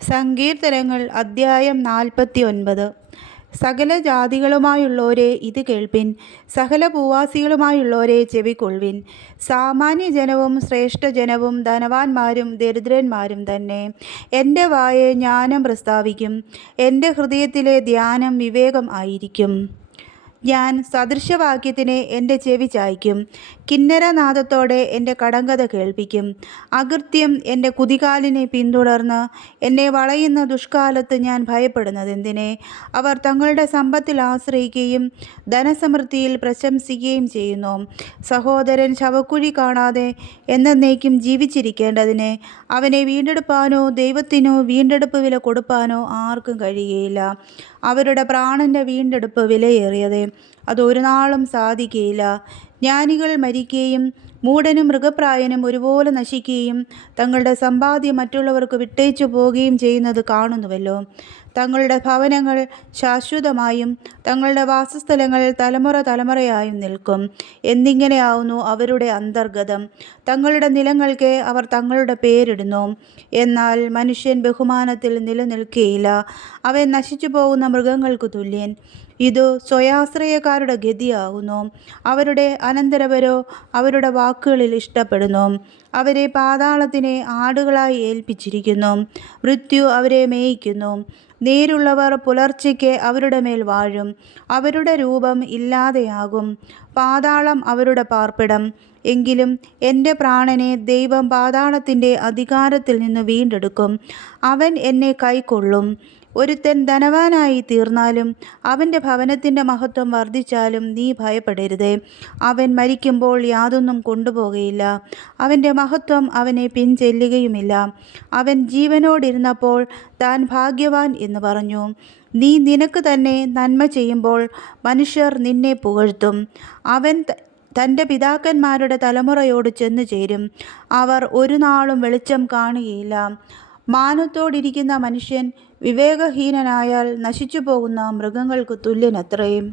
സങ്കീർത്തനങ്ങൾ അദ്ധ്യായം 49. സകല ജാതികളുമായുള്ളോരെ ഇത് കേൾപ്പിൻ, സകല ഭൂവാസികളുമായുള്ളോരെ ചെവിക്കൊൾവിൻ. സാമാന്യജനവും ശ്രേഷ്ഠജനവും ധനവാന്മാരും ദരിദ്രന്മാരും തന്നെ എൻ്റെ വായെ ജ്ഞാനം പ്രസ്താവിക്കും, എൻ്റെ ഹൃദയത്തിലെ ധ്യാനം വിവേകം ആയിരിക്കും. ഞാൻ സദൃശവാക്യത്തിന് എൻ്റെ ചെവി ചായ്ക്കും, കിന്നരനാദത്തോടെ എൻ്റെ കടങ്കഥ കേൾപ്പിക്കും. അകൃത്യം എൻ്റെ കുതികാലിനെ പിന്തുടർന്ന് എന്നെ വളയുന്ന ദുഷ്കാലത്ത് ഞാൻ ഭയപ്പെടുന്നതെന്തിനെ? അവർ തങ്ങളുടെ സമ്പത്തിൽ ആശ്രയിക്കുകയും ധനസമൃദ്ധിയിൽ പ്രശംസിക്കുകയും ചെയ്യുന്നു. സഹോദരൻ ശവക്കുഴി കാണാതെ എന്നേക്കും ജീവിച്ചിരിക്കേണ്ടതിന് അവനെ വീണ്ടെടുപ്പാനോ ദൈവത്തിനു വീണ്ടെടുപ്പ് വില കൊടുപ്പാനോ ആർക്കും കഴിയുകയില്ല. അവരുടെ പ്രാണൻ്റെ വീണ്ടെടുപ്പ് വിലയേറിയത്, അതൊരു നാളും സാധിക്കുകയില്ല. ജ്ഞാനികൾ മരിക്കുകയും മൂഢനും മൃഗപ്രായനും ഒരുപോലെ നശിക്കുകയും തങ്ങളുടെ സമ്പാദ്യം മറ്റുള്ളവർക്ക് വിട്ടേച്ചു പോവുകയും ചെയ്യുന്നത് കാണുന്നുവല്ലോ. തങ്ങളുടെ ഭവനങ്ങൾ ശാശ്വതമായും തങ്ങളുടെ വാസസ്ഥലങ്ങൾ തലമുറ തലമുറയായും നിൽക്കും എന്നിങ്ങനെയാവുന്നു അവരുടെ അന്തർഗതം. തങ്ങളുടെ നിലങ്ങൾക്ക് അവർ തങ്ങളുടെ പേരിടുന്നു, എന്നാൽ മനുഷ്യൻ ബഹുമാനത്തിൽ നിലനിൽക്കുകയില്ല. അവൻ നശിച്ചു പോകുന്ന മൃഗങ്ങൾക്ക് തുല്യൻ. ഇതു സ്വയാശ്രയക്കാരുടെ ഗതിയാകുന്നു. അവരുടെ അനന്തരവരോ അവരുടെ വാക്കുകളിൽ ഇഷ്ടപ്പെടുന്നു. അവരെ പാതാളത്തിനെ ആടുകളായി ഏൽപ്പിച്ചിരിക്കുന്നു. മൃത്യു അവരെ മേയിക്കുന്നു. നേരുള്ളവർ പുലർച്ചയ്ക്ക് അവരുടെ മേൽ വാഴും. അവരുടെ രൂപം ഇല്ലാതെയാകും. പാതാളം അവരുടെ പാർപ്പിടം. എങ്കിലും എൻ്റെ പ്രാണനെ ദൈവം പാതാളത്തിൻ്റെ അധികാരത്തിൽ നിന്ന് വീണ്ടെടുക്കും. അവൻ എന്നെ കൈക്കൊള്ളും. ഒരുത്തൻ ധനവാനായി തീർന്നാലും അവൻ്റെ ഭവനത്തിൻ്റെ മഹത്വം വർദ്ധിച്ചാലും നീ ഭയപ്പെടരുതേ. അവൻ മരിക്കുമ്പോൾ യാതൊന്നും കൊണ്ടുപോകുകയില്ല. അവൻ്റെ മഹത്വം അവനെ പിൻചെല്ലുകയുമില്ല. അവൻ ജീവനോടിരുന്നപ്പോൾ താൻ ഭാഗ്യവാൻ എന്ന് പറഞ്ഞു. നീ നിനക്ക് തന്നെ നന്മ ചെയ്യുമ്പോൾ മനുഷ്യർ നിന്നെ പുകഴ്ത്തും. അവൻ തൻ്റെ പിതാക്കന്മാരുടെ തലമുറയോട് ചെന്നു ചേരും. അവർ ഒരു നാളും വെളിച്ചം കാണുകയില്ല. മാനത്തോടിരിക്കുന്ന മനുഷ്യൻ വിവേകഹീനനായാൽ നശിച്ചു പോകുന്ന മൃഗങ്ങൾക്ക് തുല്യനത്രയും.